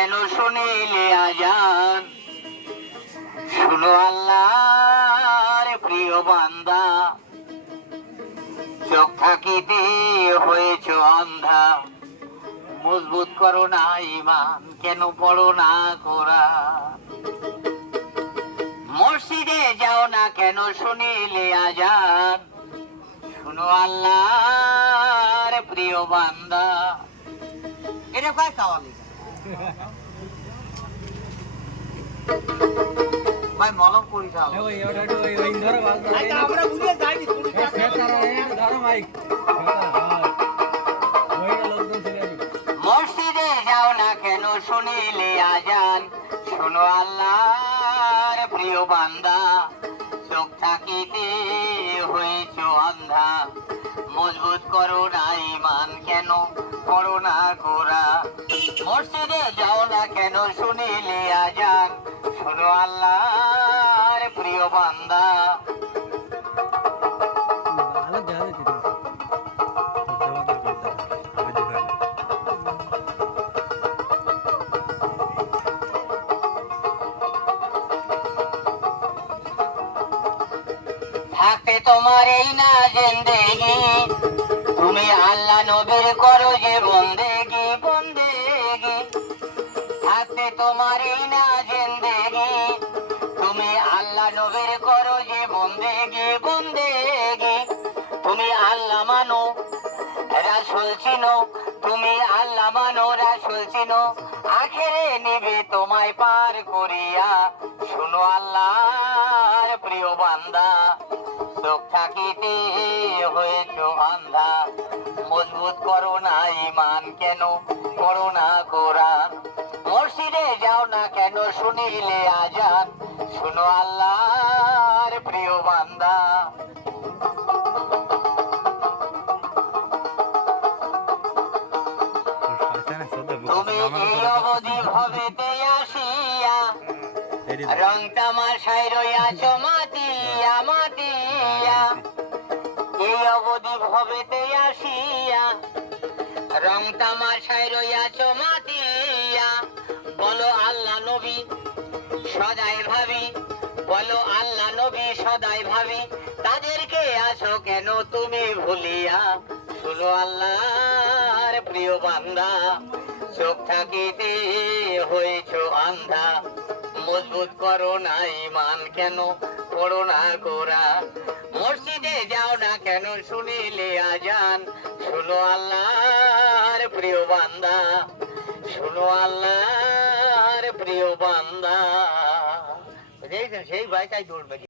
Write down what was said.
কেন শুনিলে আজান। শুনো আল্লাহর প্রিয় বান্দা, চোখ থাকিতে হয়েছ অন্ধা। মজবুত করো না ইমান কেন পড়ো না কোরা মসজিদে যাও না কেন শুনিলে আজান। শুনো আল্লাহর প্রিয় বান্দা। এটা কয় খাওয়ালি ভাই মলম করি আমরা বুঝে যাইনি মসজিদে যাও না কেন শুনিলে আজান? শোনো আল্লাহর প্রিয় বান্দা চোখ থাকিতে হয়েছ অন্ধা। মজবুত করো না ইমান কেন? করো না গোরা মসজিদে যাও না কেন শুনিলে আজান? শোনো আল্লাহর প্রিয় বান্দা। তোমার এই না জেন্দেগি। তুমি আল্লাহ নবীর করো চিনো তুমি আল্লাহ মানো রাসুল চিনো, আখেরে নিবে তোমায় পার করিয়া। শুনো আল্লাহর প্রিয় বান্দা, চোখ থাকিতে হয়েছ আন্ধা মজবুত করো না ইমান কেন, করো না কোরআন। মসজিদে যাও না কেন, শুনিলে আজান। শুনো আল্লাহর প্রিয় বান্দা। তুমি এই অবধি ভবেতে আসিয়া রং তামাশায় রইয়াছ মাতিয়া মাতিয়া। এই অবধি ভবেতে আসিয়া রং তামাশায় রইয়াছ মাতিয়া। বলো আল্লাহ নবী সদাই ভাবি। বলো আল্লাহ নবী সদাই ভাবি। তাদেরকে আছো কেন তুমি ভুলিয়া? শুনো আল্লাহর প্রিয় বান্দা, চোখ থাকিতে হয়েছ আন্ধা। মজবুত করো না ইমান কেন? পড়ো না কোরা মসজিদে যাও না কেন শুনিলে আজান? শুনো আল্লাহর প্রিয় বান্দা, শুনো আল্লাহর প্রিয় বান্দা। সেই ভাই তাই দৌড়বে